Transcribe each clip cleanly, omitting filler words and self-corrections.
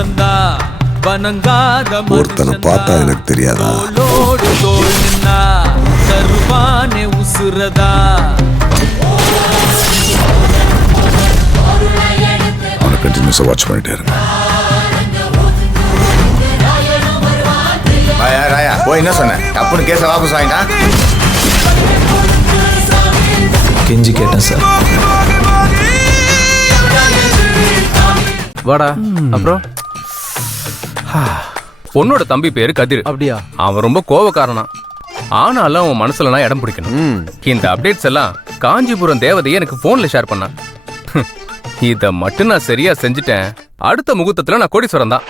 பிறந்தா வணங்காத ஒருத்தனை பார்த்தா எனக்கு தெரியாதா? தோளோடு தோள் நின்னா தருவானே உசுரதா. அவனை கண்டினியூஸா வாட்ச் பண்ணிட்டே இருங்க. ராயா போய் என்ன சொன்ன? தப்புன்னு கேஸ வாபஸ் வாங்கிட்டா. கெஞ்சி கேட்டேன் சார். வாடா. அப்புறம் பொண்ணோட தம்பி பேரு கதிர். அப்படியா? அவன் ரொம்ப கோவக்காரனா. ஆனாலும் அவன் மனசுல நான் இடம் பிடிக்கணும். இந்த அப்டேட்ஸ் எல்லாம் காஞ்சிபுரம் தேவதையை எனக்கு போன்ல ஷேர் பண்ணான். இத மட்டும் நான் சரியா செஞ்சுட்டேன். அடுத்த முகூர்த்தத்துல நான் கோடீஸ்வரன் தான்.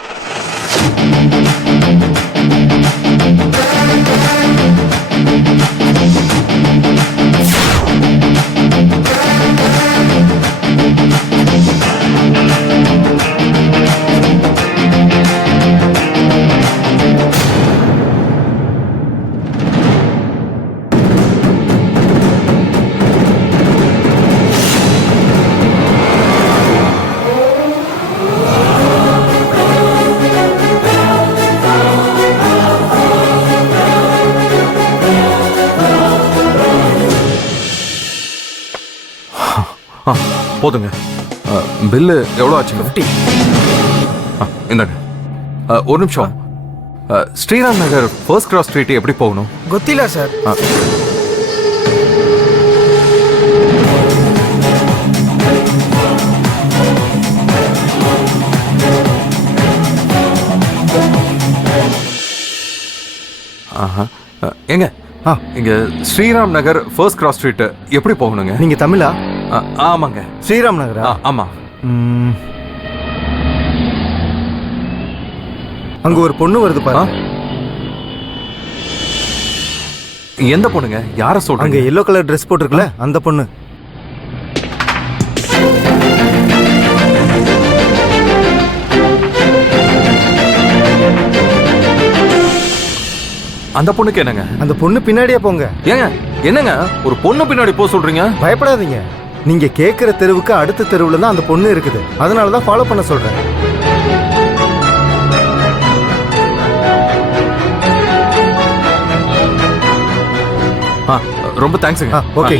போதுங்க. பில்லு எவ்வளோ ஆச்சு? 50. இந்தாங்க. ஒரு நிமிஷம். ஸ்ரீராம் நகர் ஃபர்ஸ்ட் கிராஸ் ஸ்ட்ரீட் எப்படி போகணும்? ಗೊತ್ತಿಲ್ಲ சார். எங்க இங்க ஸ்ரீராம் நகர் ஃபர்ஸ்ட் கிராஸ் ஸ்ட்ரீட் எப்படி போகணுங்க? நீங்க தமிழா? ஆமாங்க. ஸ்ரீராம் நகரா? ஆமா. அங்க ஒரு பொண்ணு வருது பாருங்க. எந்த பொண்ணுங்க? யார சொல்றீங்க? அங்க yellow கலர் Dress போட்டுருக்குல அந்த பொண்ணு. அந்த பொண்ணுக்கு என்னங்க? அந்த பொண்ணு பின்னாடியே போங்க. ஏங்க என்னங்க ஒரு பொண்ணு பின்னாடி போக சொல்றீங்க? பயப்படாதீங்க. நீங்க கேக்குற தெருவுக்கு அடுத்த தெருவுல தான் அந்த பொண்ணு இருக்குது. அதனால தான் ஃபாலோ பண்ண சொல்றேன். ரொம்ப தேங்க்ஸ்ங்க. ஓகே.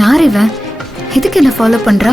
யார் இவன்? எதுக்கு என்ன ஃபாலோ பண்றா?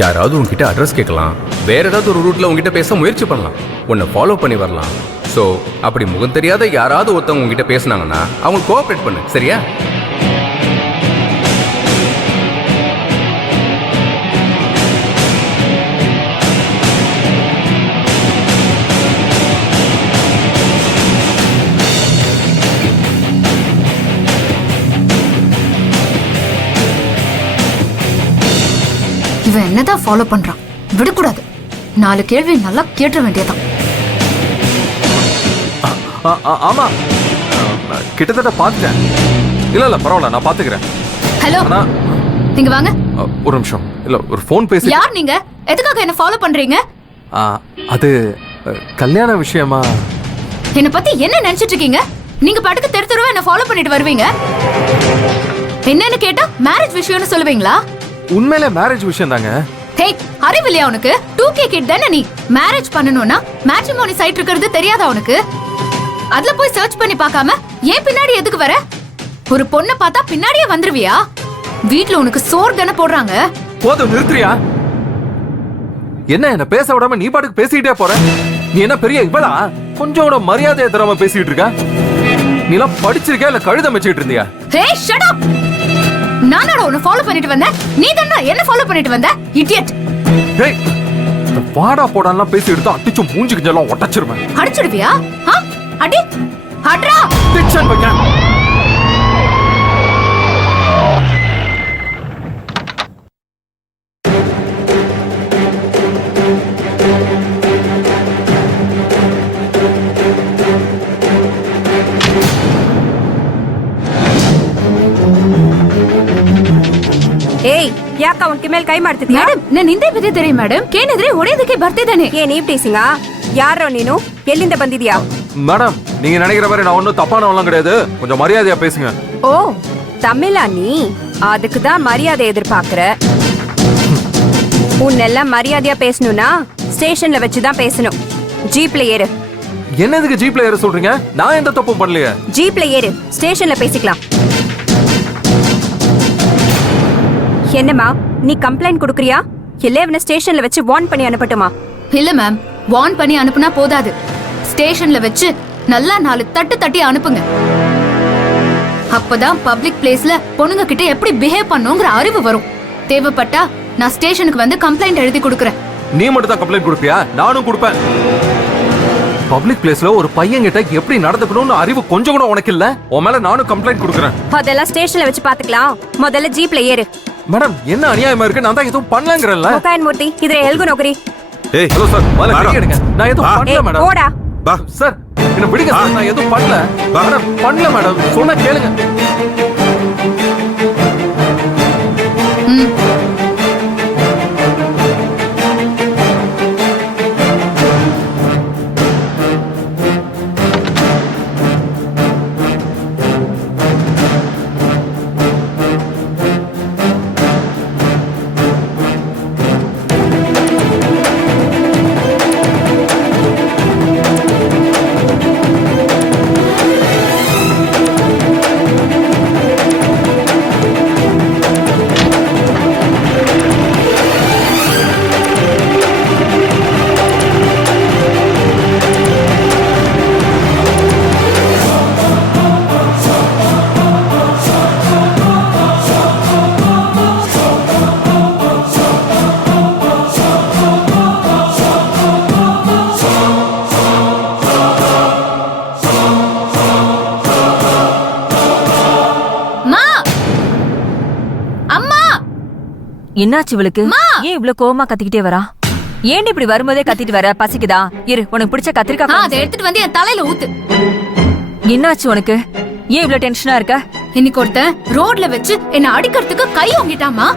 யாராவது உங்ககிட்ட அட்ரஸ் கேட்கலாம். வேற ஏதாவது ஒரு ரூட்ல உங்ககிட்ட பேச முயற்சி பண்ணலாம். உன்னை ஃபாலோ பண்ணி வரலாம். ஸோ அப்படி முகம் தெரியாத யாராவது ஒருத்தவங்க உங்ககிட்ட பேசினாங்கன்னா அவங்க கோஆப்ரேட் பண்ணு. சரியா? இவன் என்னதான் ஃபாலோ பண்றான்? விடக்கூடாது. 4 கேள்வி நல்லா கேட்ட வேண்டியதான். ஆமா கிட்டத்தட்ட பார்த்துட்டேன். இல்ல பரவாயில்ல, நான் பாத்துக்கிறேன். ஹலோ, ஆனா நீங்க வாங்க. ஒரு நிமிஷம். இல்ல ஒரு ஃபோன் பேசி. யார் நீங்க? எதுக்காக என்ன ஃபாலோ பண்றீங்க? அது கல்யாண விஷயமா. என்ன பத்தி என்ன நினைச்சிட்டு இருக்கீங்க? நீங்க பாட்டுக்கு தெரு தெருவா என்ன ஃபாலோ பண்ணிட்டு வருவீங்க. என்னன்னு கேட்டா மேரேஜ் விஷயம்னு சொல்லுவீங்களா? உண்மையிலே மேரேஜ் விஷயம் தாங்க. ஹே, அறிவில்லையா உனக்கு? 2K கிட் தானே நீ. மேரேஜ் பண்ணனும்னா மேட்ரிமோனி சைட் இருக்கிறது தெரியாதா உனக்கு? அதுல போய் சர்ச் பண்ணி பார்க்காம ஏன் பின்னாடி எதுக்கு வர? ஒரு பொண்ணை பார்த்தா பின்னாடியே வந்துருவியா? வீட்ல உனக்கு சோறு தானே போடுறாங்க. போதும், நிறுத்துறியா? என்ன பேச விடாம நீ பாட்டுக்கு பேசிக்கிட்டே போற? நீ என்ன பெரிய இவளா? கொஞ்சம் கூட மரியாதையை தராம பேசிட்டு இருக்க. நீ எல்லாம் படிச்சிருக்கியா இல்ல கழுத வச்சுக்கிட்டு இருந்தியா? ஹே, ஷட் அப். நானோட உன்னை ஃபாலோ பண்ணிட்டு வந்தேன். நீ தானே என்ன ஃபாலோ பண்ணிட்டு வந்த? இடியட். டேய், இந்த வாடா போடான்லாம் பேசி எடுத்து அடிச்சு மூஞ்சிக்கு ஜெல்லாம் ஒட்டச்சிருவேன். அடிச்சிடுவியா? அடி அட்ரா. டிக்ஷன் வைக்க. ಏಯ್ ಯಾಕ ಅವನ್ ಕಿಮೇಲ್ ಕೈ ಮಾಡ್ತಿದ್ಯಾ? ಮೇಡಮ್, ನಾನು ಹಿಂದೆ ಬಿದ್ದಿದ್ದೆ ಮೇಡಮ್. ಕೇಳಿದ್ರೆ ಹೊಡೆಯೋದಕ್ಕೆ ಬರ್ತಿದ್ದಾನೆ. ಏನ್ ಈ ಟೀಸಿಂಗಾ? ಯಾರೋ ನೀನು? ಎಲ್ಲಿಂದ ಬಂದಿದ್ಯಾ? மேடம், நீங்க நினைக்கிற மாதிரி நான் ஒன்னும் தப்பானவெல்லாம் கிடையாது. கொஞ்சம் மரியாதையா பேசுங்க. ஓ, தமிழா நீ? அதுக்கு தான் மரியாதை எதிர்பார்க்கற. உன்னெல்லாம் மரியாதையா பேசணும்னா ஸ்டேஷன்ல வச்சு தான் பேசணும். ஜீப்ல ஏறு. என்னதுக்கு ஜீப்ல ஏற சொல்றீங்க? நான் எந்த தப்பும் பண்ணலையே. ஜீப்ல ஏறு, ஸ்டேஷன்ல பேசிக்கலாம். என்னம்மா, நீ கம்ப்ளைண்ட் கொடுக்கறியா? இல்ல இவனை ஸ்டேஷன்ல வச்சு வார்ன் பண்ணி அனுப்பட்டுமா? இல்ல மேம், வார்ன் பண்ணி அனுப்புனா போதாது. ஸ்டேஷன்ல வச்சு நல்லா 4 தட்டு தட்டி அனுப்புங்க. அப்பதான் பப்ளிக் பிளேஸ்ல பொண்ணுங்க கிட்ட எப்படி பிஹேவ் பண்ணுங்கிற அறிவு வரும். தேவைப்பட்டா நான் ஸ்டேஷனுக்கு வந்து கம்ப்ளைண்ட் எழுதி கொடுக்கறேன். நீ மட்டும் தான் கம்ப்ளைண்ட் கொடுப்பியா? நானும் கொடுப்பேன். பப்ளிக் பிளேஸ்ல ஒரு பையன் கிட்ட எப்படி நடந்துக்கணும்னு அறிவு கொஞ்சம் கூட உனக்கு இல்ல? உன் மேல நானும் கம்ப்ளைண்ட் கொடுக்கறேன். அதெல்லாம் ஸ்டேஷன்ல வச்சு பாத்துக்கலாம். முதல்ல ஜீப்ல ஏறு. மேடம், என்ன அநியாயமா இருக்கு? நான் தான் எதுவும் பண்ணலங்கறல்ல. முகாயன் மூர்த்தி, இதுல எல்கு நோக்கரி. ஏய் ஹலோ சார், முதல்ல கை எடுங்க. நான் எதுவும் பண்ணல மேடம். போடா. பா சார், என்ன விடுங்க சார். நான் எதுவும் பண்ணல. மேடம், பண்ணல மேடம். சொன்னா கேளுங்க. என்னாச்சு இவளுக்கு? ஏன் இவ்ளோ கோவமா கத்திக்கிட்டே வரா? ஏன் இப்படி வரும்போதே கத்திட்டு வர? பசிக்குதா? இரு, உனக்கு பிடிச்ச கத்திரிக்காய் அதை எடுத்துட்டு வந்து என் தலையில ஊத்து. என்னாச்சு உனக்கு? ஏன் இவ்ளோ டென்ஷனா இருக்க? இன்னைக்கு ஒருத்தன் ரோட்ல வச்சு என்ன அடிக்கிறதுக்கு கை ஓங்கிட்டாமா.